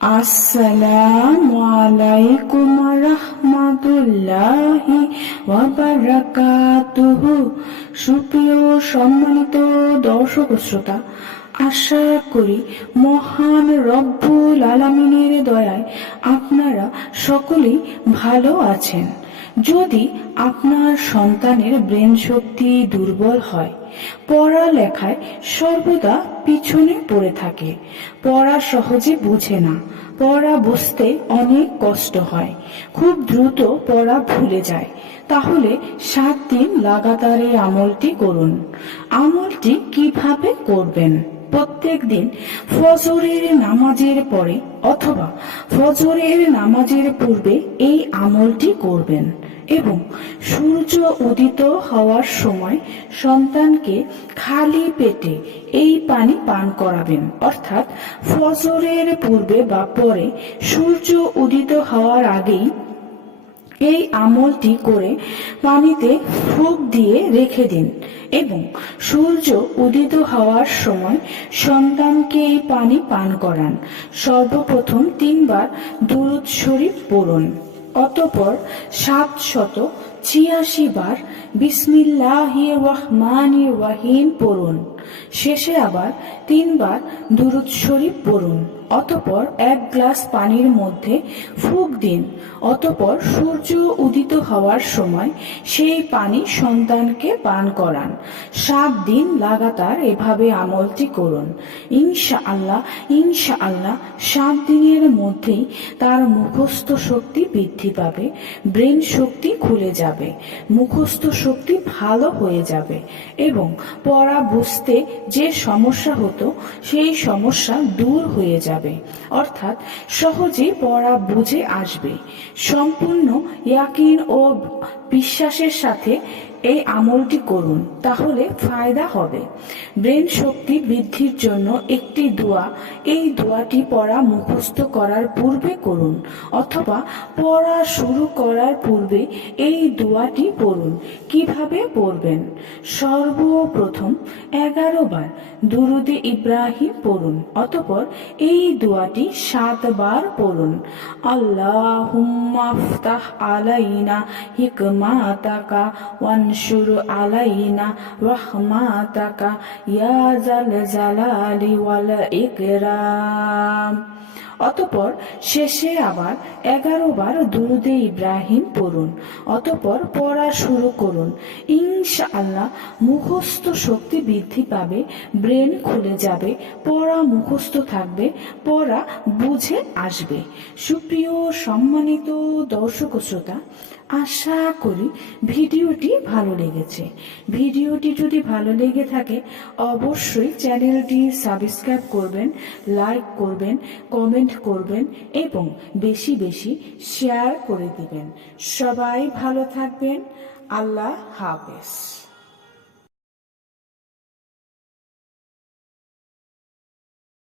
আসসালামু আলাইকুম রাহমাতুল্লাহি ওয়া বারাকাতুহু। সুপ্রিয় সম্মানিত দর্শক শ্রোতা, আশা করি মহান রব্বুল আলামিনের দয়ায় আপনারা সকলেই ভালো আছেন। যদি আপনার সন্তানের ব্রেন শক্তি দুর্বল হয়, পড়ালেখায় সর্বদা পিছনে পড়ে থাকে, পড়া সহজে বুঝে না, পড়া বুঝতে অনেক কষ্ট হয়, খুব দ্রুত পড়া ভুলে যায়, তাহলে 7 দিন লাগাতার এই আমলটি করুন। আমলটি কিভাবে করবেন? প্রত্যেক দিন ফজরের নামাজের পরে অথবা ফজরের নামাজের পূর্বে এই আমলটি করবেন এবং সূর্য উদিত হওয়ার সময় সন্তানকে খালি পেটে এই পানি পান করাবেন। অর্থাৎ ফজরের পূর্বে বা পরে সূর্য উদিত হওয়ার আগেই এই আমলটি করে পানিতে ফুঁক দিয়ে রেখে দিন এবং সূর্য উদিত হওয়ার সময় সন্তানকে এই পানি পান করান। সর্বপ্রথম 3 বার দুরূদ শরীফ পড়ুন, অতঃপর 786 বার বিসমিল্লাহির রহমানির রহিম পড়ুন। শেষে আবার 3 বার দুরূদ শরীফ পড়ুন, অতঃপর 1 গ্লাস পানির মধ্যে ফুঁক দিন, অতঃপর সূর্য উদিত হওয়ার সময় সেই পানি সন্তানকে পান করান। 7 দিন লাগাতার এভাবে আমলটি করুন। ইনশাআল্লাহ 7 দিনের মধ্যেই তার মুখস্থ শক্তি বৃদ্ধি পাবে, ব্রেন শক্তি খুলে যাবে, মুখস্থ শক্তি ভালো হয়ে যাবে এবং পড়া বুঝতে যে সমস্যা হতো সেই সমস্যা দূর হয়ে যাবে, অর্থাৎ সহজে পড়া বুঝে আসবে। সম্পূর্ণ ইয়াকিন ও বিশ্বাসের সাথে এই আমলটি করুন, তাহলে ফায়দা হবে। ব্রেন শক্তি বৃদ্ধির জন্য একটি দোয়া, এই দোয়াটি পড়া মুখস্থ করার পূর্বে করুন অথবা পড়া শুরু করার পূর্বে এই দোয়াটি পড়ুন। কিভাবে পড়বেন? সর্বপ্রথম 11 বার দুরুদে ইব্রাহিম পড়ুন, অতঃপর এই দোয়াটি 7 বার পড়ুন। আল্লাহুম্মা ফতাহ আলাইনা হিকমাতাকা ওয়ানশুর আলাইনা রহমাতাকা ইয়া জাল জালালি ওয়াল ইকরাম। অতঃপর শেষে আবার 11 বার দুরুদে ইব্রাহিম পড়ুন, অতঃপর পড়া শুরু করুন। ইনশাআল্লাহ মুখস্থ শক্তি বৃদ্ধি পাবে, ব্রেন খুলে যাবে, পড়া মুখস্থ থাকবে, পড়া বুঝে আসবে। সুপ্রিয় সম্মানিত দর্শক শ্রোতা, আশা করি ভিডিওটি ভালো লেগেছে। ভিডিওটি যদি ভালো লেগে থাকে অবশ্যই চ্যানেলটি সাবস্ক্রাইব করবেন, লাইক করবেন, কমেন্ট করবেন এবং বেশি বেশি শেয়ার করে দিবেন। সবাই ভালো থাকবেন। আল্লাহ হাফেজ।